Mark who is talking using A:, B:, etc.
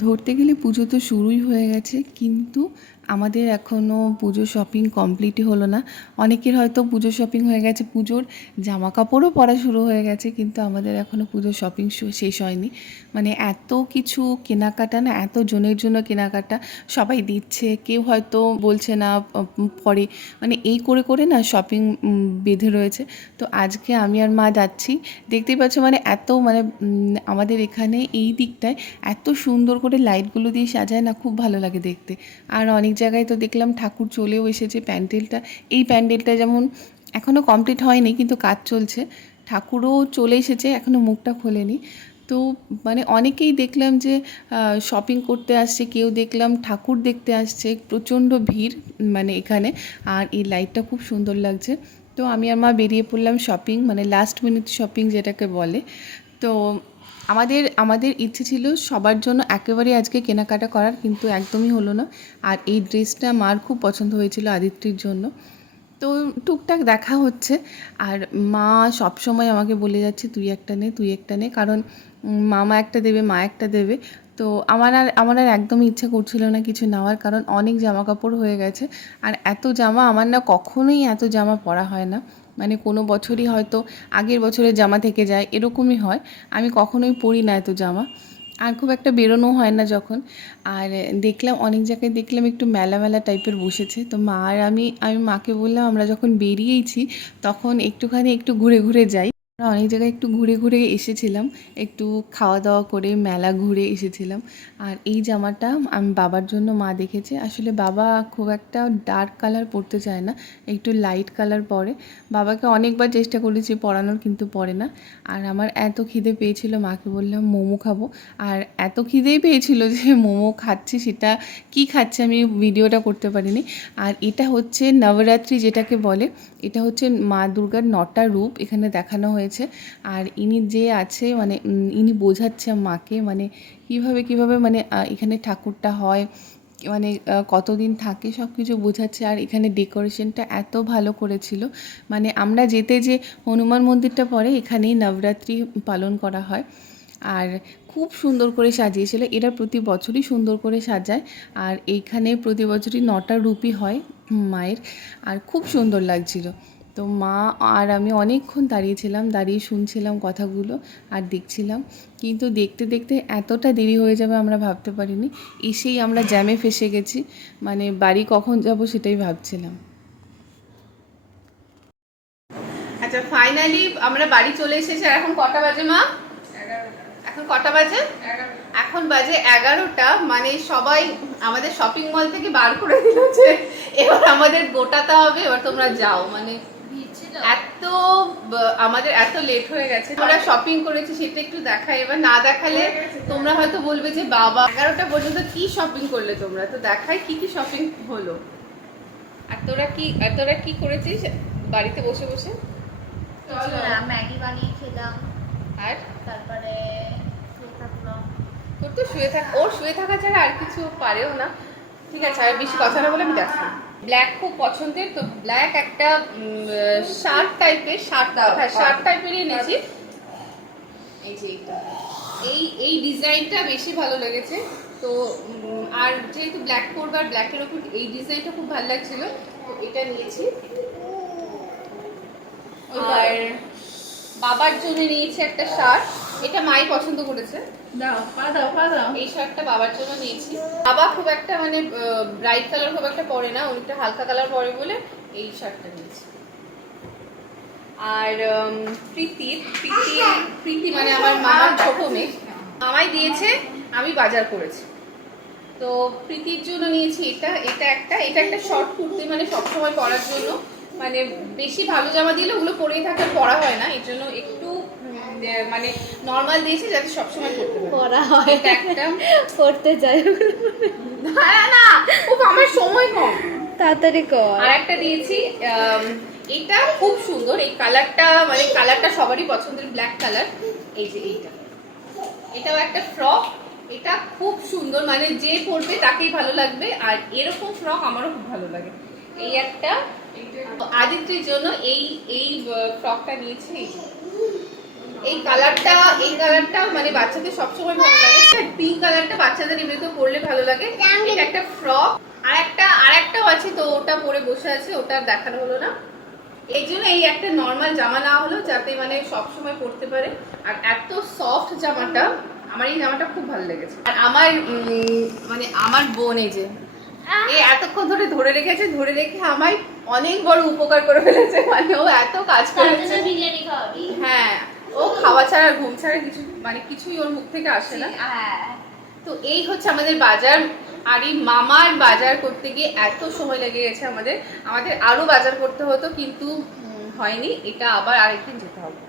A: ধরতে গেলে পুজো তো শুরুই হয়ে গেছে কিন্তু আমাদের এখনও পুজো শপিং কমপ্লিটই হলো না। অনেকের হয়তো পুজো শপিং হয়ে গেছে, পুজোর জামা কাপড়ও পরা শুরু হয়ে গেছে, কিন্তু আমাদের এখনও পুজো শপিং শেষ হয়নি। মানে এত কিছু কেনাকাটা না, এত জনের জন্য কেনাকাটা সবাই দিচ্ছে, কেউ হয়তো বলছে না পরে। মানে এই করে করে না শপিং বেঁধে রয়েছে। তো আজকে আমি আর মা যাচ্ছি। দেখতেই পাচ্ছ মানে এত মানে আমাদের এখানে এই দিকটায় এত সুন্দর করে লাইটগুলো দিয়ে সাজায় না, খুব ভালো লাগে দেখতে। আর অনেক জায়গায় তো দেখলাম ঠাকুর চলেও এসেছে প্যান্ডেলটা। এই প্যান্ডেলটা যেমন এখনও কমপ্লিট হয়নি, কিন্তু কাজ চলছে। ঠাকুরও চলে এসেছে এখনও মুখটা খোলেনি। তো মানে অনেকেই দেখলাম যে শপিং করতে আসছে, কেউ দেখলাম ঠাকুর দেখতে আসছে, প্রচণ্ড ভিড় মানে এখানে। আর এই লাইটটা খুব সুন্দর লাগছে। তো আমি আর মা বেরিয়ে পড়লাম শপিং মানে লাস্ট মিনিট শপিং যেটাকে বলে। তো আমাদের আমাদের ইচ্ছে ছিল সবার জন্য একেবারে আজকে কেনাকাটা করার, কিন্তু একদমই হলো না। আর এই ড্রেসটা মার খুব পছন্দ হয়েছিল আদিত্যির জন্য। তো টুকটাক দেখা হচ্ছে। আর মা সবসময় আমাকে বলে যাচ্ছে, তুই একটা নে, তুই একটা নে। কারণ মামা একটা দেবে, মা একটা দেবে। তো আমার আর আমার আর একদমই ইচ্ছা করছিল না কিছু নেওয়ার, কারণ অনেক জামা কাপড় হয়ে গেছে। আর এত জামা আমার না কখনোই এত জামা পরা হয় না। মানে কোনো বছরই হয়তো আগের বছরের জামা থেকে যায়, এরকমই হয়। আমি কখনোই পরি না এত জামা। আর খুব একটা বেরোনো হয় না যখন। আর দেখলাম, অনেক জায়গায় দেখলাম একটু মেলা মেলা টাইপের বসেছে। তো মা আর আমি আমি মাকে বললাম, আমরা যখন বেরিয়েইছি, তখন একটুখানি একটু ঘুরে ঘুরে যাই। আমরা অনেক জায়গায় একটু ঘুরে ঘুরে এসেছিলাম, একটু খাওয়া দাওয়া করে মেলা ঘুরে এসেছিলাম। আর এই জামাটা আমি, বাবার জন্য মা দেখেছে। আসলে বাবা খুব একটা ডার্ক কালার পরতে চায় না, একটু লাইট কালার পরে। বাবাকে অনেকবার চেষ্টা করেছি পরানোর, কিন্তু পরে না। আর আমার এত খিদে পেয়েছিল, মাকে বললাম, মোমো খাব। আর এত খিদেই পেয়েছিল যে, মোমো খাচ্ছি, সেটা কি খাচ্ছে আমি ভিডিওটা করতে পারিনি। আর এটা হচ্ছে নবরাত্রি যেটাকে বলে এটা হচ্ছে মা দুর্গার নটা রূপ এখানে দেখানো হয়েছে। আর ইনি যে আছে মানে ইনি বোঝাচ্ছে মাকে মানে কীভাবে কীভাবে মানে এখানে ঠাকুরটা হয় মানে কতদিন থাকে সব কিছু বোঝাচ্ছে। আর এখানে ডেকোরেশনটা এত ভালো করেছিল। মানে আমরা যেতে যে হনুমান মন্দিরটা পড়ে এখানেই নবরাত্রি পালন করা হয়। আর খুব সুন্দর করে সাজিয়েছিল। এরা প্রতি বছরই সুন্দর করে সাজায়। আর এইখানে প্রতি বছরই নটা রুপি হয় মায়ের। আর খুব সুন্দর লাগছিল। তো মা আর আমি অনেকক্ষণ দাঁড়িয়েছিলাম, দাঁড়িয়ে শুনছিলাম কথাগুলো আর দেখছিলাম। কিন্তু দেখতে দেখতে এতটা দেরি হয়ে যাবে আমরা ভাবতে পারিনি। এসেই আমরা জ্যামে ফেসে গেছি। মানে বাড়ি কখন যাব সেটাই ভাবছিলাম। আচ্ছা ফাইনালি আমরা বাড়ি চলে এসেছি। আর এখন কটা বাজে মা? এখন কটা বাজে? এখন বাজে এগারোটা মানে সবাই আমাদের শপিং মল থেকে বার করে দিল যে এবার আমাদের গোটাতে হবে এবার তোমরা যাও। মানে এত আমাদের এত লেট হয়ে গেছে। আমরা শপিং করেছি সেটা একটু দেখাই। এবার না দেখালে তোমরা হয়তো বলবে যে বাবা এগারোটা পর্যন্ত কি শপিং করলে তোমরা? তো দেখাই কি কি শপিং হলো। আর তোরা কি আর তোরা কি করেছিস বাড়িতে বসে বসে?
B: ছিলাম, ম্যাগি বানিয়ে খেলাম।
A: আর
B: তারপরে শুয়ে
A: তোর তো শুয়ে থাক ওর শুয়ে থাকা ছাড়া আর কিছু পারেও না। ঠিক আছে আর বেশি কথা না বলে আমি দেখি ব্ল্যাক খুব পছন্দের তো ব্ল্যাক একটা শার্ট টাইপের শার্ট হ্যাঁ শার্ট টাইপেরই এনেছি। এই যে এই এই ডিজাইনটা বেশি ভালো লেগেছে। তো আর যেহেতু ব্ল্যাক পরবে আর ব্ল্যাকের ওপর এই ডিজাইনটা খুব ভালো লাগছিল তো এটা নিয়েছি। আর বাবার জন্য নিয়েছি একটা শার্ট। এটা মাই পছন্দ করেছে।
B: দাও পা দাও পা দাও
A: এই শার্টটা বাবার জন্য নিয়েছি। বাবা খুব একটা মানে ব্রাইট কালার খুব একটা পরে না উনি একটু হালকা কালার পরে বলে এই শার্টটা নিয়েছি। আর উম, প্রীতির প্রীতি প্রীতি মানে আমার মামার ছোট মেয়ে। দিয়েছে আমি বাজার করেছি। তো প্রীতির জন্য নিয়েছি এটা এটা একটা এটা একটা শর্ট কুর্তি মানে সবসময় পরার জন্য। মানে বেশি ভালো জামা দিলে ওগুলো পরেই থাকে পরা হয় না এর জন্য একটু মানে নর্মাল দিয়েছি যাতে সবসময় পরতে পারি।
B: পড়া হয়।
A: একটা।
B: পড়তে যাই।
A: হ্যাঁ না খুব আমার সময় কম।
B: তাড়াতাড়ি কর।
A: আর একটা দিয়েছি এটা খুব সুন্দর এই কালারটা মানে কালারটা সবারই পছন্দের ব্ল্যাক কালার এই যে এইটা। এটাও একটা ফ্রক এটা খুব সুন্দর মানে যে পরবে তাকেই ভালো লাগবে আর এরকম ফ্রক আমারও খুব ভালো লাগে। এই একটা আদিত্যের জন্য এই এই ফ্রকটা নিয়েছি এই।
C: কালারটা এই কালারটা মানে বাচ্চাদের সবসময় ভালো লাগে। পিঙ্ক কালারটা বাচ্চাদের এমনিতে পরলে ভালো লাগে। এটা একটা ফ্রক আর একটা আর একটাও আছে তো ওটা পরে বসে আছে ওটা দেখানো হলো না। এই জন্য এই একটা নর্মাল জামা নেওয়া হলো যাতে মানে সবসময় পরতে পারে। আর এত সফট জামাটা আমার এই জামাটা খুব ভালো লেগেছে। আর আমার মানে আমার বোন এই যে এ এতক্ষণ ধরে ধরে রেখেছে ধরে রেখে আমায় অনেক বড় উপকার করে ফেলেছে মানে ও এত কাজ করেছে। হ্যাঁ ও খাওয়া ছাড়া ঘুম ছাড়া কিছু মানে কিছুই ওর মুখ থেকে আসে না।
B: হ্যাঁ।
C: তো এই হচ্ছে আমাদের বাজার আর এই মামার বাজার করতে গিয়ে এত সময় লেগে গেছে আমাদের। আমাদের আরও বাজার করতে হতো কিন্তু হয়নি এটা আবার আরেকদিন যেতে হবে।